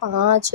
5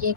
1